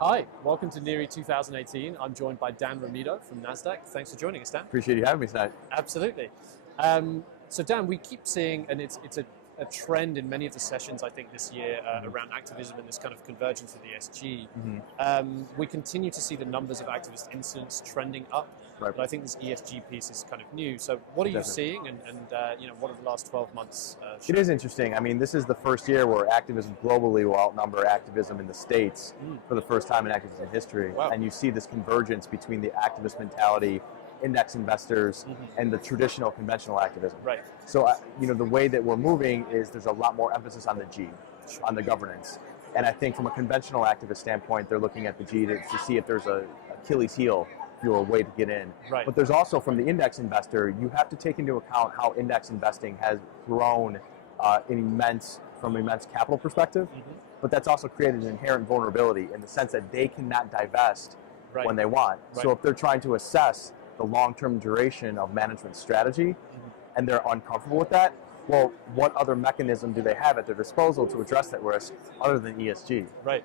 Hi, welcome to NERI 2018. I'm joined by Dan Romito from NASDAQ. Thanks for joining us, Dan. Appreciate you having me tonight. Absolutely. So Dan, we keep seeing, and it's a trend in many of the sessions, I think, this year around activism and this kind of convergence with ESG. We continue to see the numbers of activist incidents trending up, Right. but I think this ESG piece is kind of new. So what are you seeing, and what have the last 12 months shown? It is interesting. I mean, this is the first year where activism globally will outnumber activism in the States for the first time in activism history. Wow. And you see this convergence between the activist mentality, index investors, and the traditional conventional activism. Right. So, the way that we're moving is there's a lot more emphasis on the G, on the governance. And I think from a conventional activist standpoint, they're looking at the G to see if there's a Achilles heel, if you're a way to get in. Right. But there's also, from the index investor, you have to take into account how index investing has grown from immense capital perspective. But that's also created an inherent vulnerability in the sense that they cannot divest when they want. Right. So if they're trying to assess the long-term duration of management strategy and they're uncomfortable with that, well, what other mechanism do they have at their disposal to address that risk other than ESG? Right.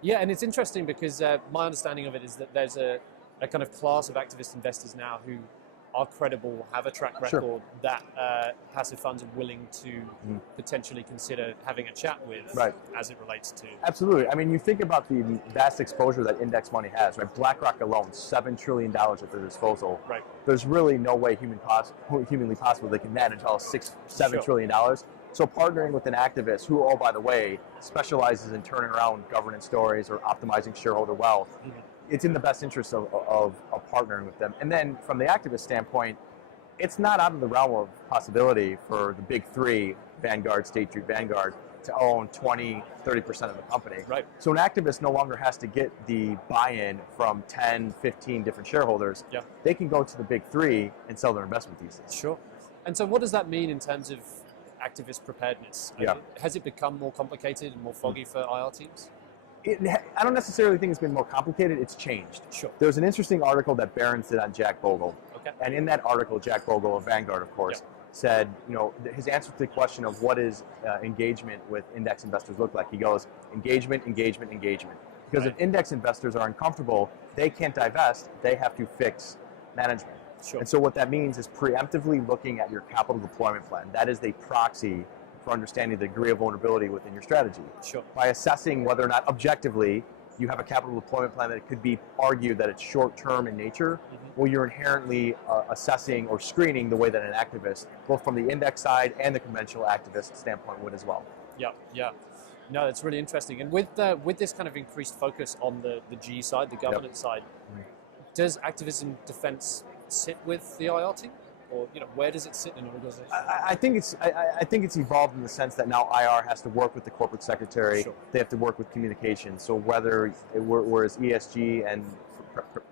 Yeah, and it's interesting because my understanding of it is that there's a kind of class of activist investors now who are credible, have a track record that passive funds are willing to potentially consider having a chat with as it relates to. Absolutely. I mean, you think about the vast exposure that index money has, right? BlackRock alone, $7 trillion at their disposal. Right. There's really no way humanly possible they can manage all $7 trillion. So partnering with an activist who, oh, by the way, specializes in turning around governance stories or optimizing shareholder wealth, it's in the best interest of partnering with them. And then from the activist standpoint, it's not out of the realm of possibility for the big three, Vanguard, State Street, Vanguard, to own 20, 30% of the company. Right. So an activist no longer has to get the buy-in from 10, 15 different shareholders. Yeah. They can go to the big three and sell their investment thesis. Sure. And so what does that mean in terms of activist preparedness? Yeah. Has it become more complicated and more foggy for IR teams? I don't necessarily think it's been more complicated. It's changed. Sure. There's an interesting article that Barron's did on Jack Bogle. Okay. And in that article, Jack Bogle of Vanguard, of course, said, his answer to the question of what is engagement with index investors look like. He goes, engagement, engagement, engagement. Because if index investors are uncomfortable, they can't divest. They have to fix management. Sure. And so what that means is preemptively looking at your capital deployment plan. That is the proxy for understanding the degree of vulnerability within your strategy. Sure. By assessing whether or not objectively you have a capital deployment plan that could be argued that it's short-term in nature, well, you're inherently assessing or screening the way that an activist, both from the index side and the conventional activist standpoint, would as well. Yeah, yeah. No, that's really interesting. And with this kind of increased focus on the G side, the governance side, does activism defense sit with the IR team? Or where does it sit in an organization? I think it's evolved in the sense that now IR has to work with the corporate secretary. Sure. They have to work with communication. So whereas ESG and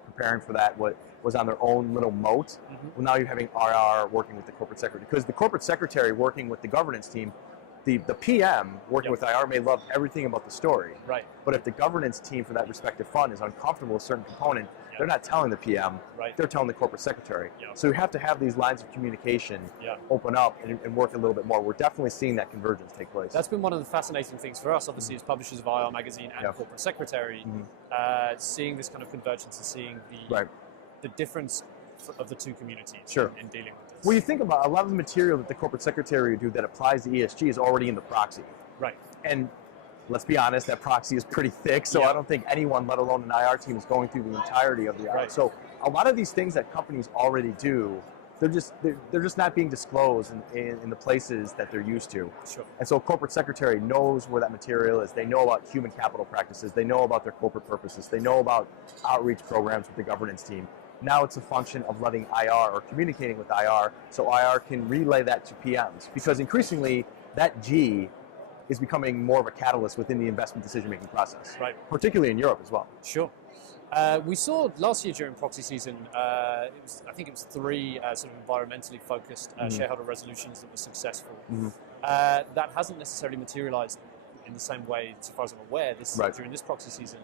preparing for that was on their own little moat, well, now you're having IR working with the corporate secretary, because the corporate secretary working with the governance team, the PM working with IR may love everything about the story. Right. But if the governance team for that respective fund is uncomfortable with a certain component, they're not telling the PM, they're telling the corporate secretary. So you have to have these lines of communication open up and work a little bit more. We're definitely seeing that convergence take place. That's been one of the fascinating things for us, obviously, as publishers of IR Magazine and corporate secretary, seeing this kind of convergence and seeing the difference of the two communities in dealing with this. Well, you think about a lot of the material that the corporate secretary do that applies to ESG is already in the proxy. Right. And let's be honest, that proxy is pretty thick, so I don't think anyone, let alone an IR team, is going through the entirety of the IR. So a lot of these things that companies already do, they're just not being disclosed in the places that they're used to. Sure. And so a corporate secretary knows where that material is. They know about human capital practices. They know about their corporate purposes. They know about outreach programs with the governance team. Now it's a function of letting IR or communicating with IR so IR can relay that to PMs. Because increasingly, that G is becoming more of a catalyst within the investment decision-making process, particularly in Europe as well. Sure. We saw last year during proxy season, I think it was 3 sort of environmentally focused shareholder resolutions that were successful. That hasn't necessarily materialized in the same way, so far as I'm aware, during this proxy season.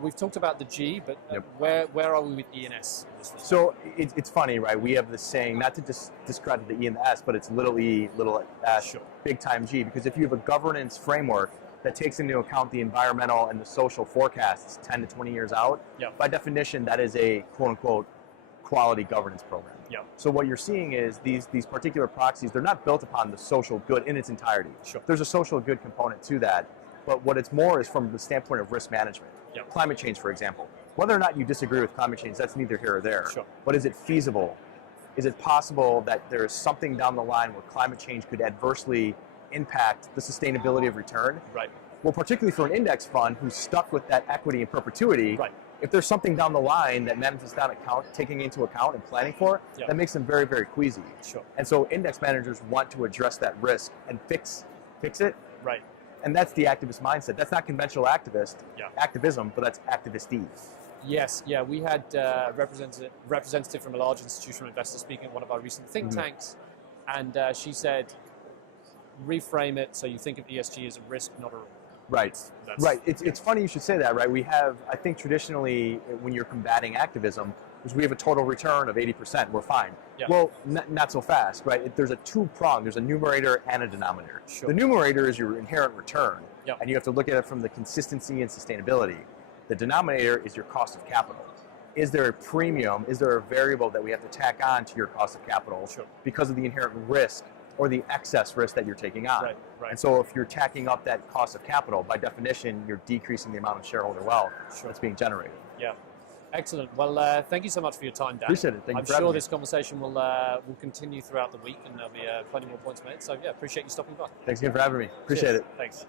We've talked about the G, but where are we with E and S in this respect? So it's funny, right? We have this saying, not to discredit the E and the S, but it's little e, little s, big time G, because if you have a governance framework that takes into account the environmental and the social forecasts 10 to 20 years out, by definition, that is a quote-unquote quality governance program. So what you're seeing is these particular proxies, they're not built upon the social good in its entirety. There's a social good component to that, but what it's more is from the standpoint of risk management. Climate change, for example. Whether or not you disagree with climate change, that's neither here or there. But is it feasible? Is it possible that there is something down the line where climate change could adversely impact the sustainability of return? Well, particularly for an index fund who's stuck with that equity in perpetuity, if there's something down the line that management's not taking into account and planning for, that makes them very, very queasy. And so index managers want to address that risk and fix it. And that's the activist mindset. That's not conventional activism, but that's activist-y. Yes, we had representative from a large institutional investor speaking at one of our recent think tanks, and she said, reframe it so you think of ESG as a risk, not a reward. It's funny you should say that, right? We have, I think traditionally, when you're combating activism, is we have a total return of 80%, we're fine. Well, not so fast, right? There's a two-prong, there's a numerator and a denominator. The numerator is your inherent return, and you have to look at it from the consistency and sustainability. The denominator is your cost of capital. Is there a premium, is there a variable that we have to tack on to your cost of capital because of the inherent risk or the excess risk that you're taking on? And so if you're tacking up that cost of capital, by definition, you're decreasing the amount of shareholder wealth that's being generated. Excellent. Well, thank you so much for your time, Dan. Appreciate it. Thank you I'm for having sure me. this conversation will continue throughout the week, and there'll be plenty more points made. So, appreciate you stopping by. Thanks again for having me. Appreciate it. Thanks.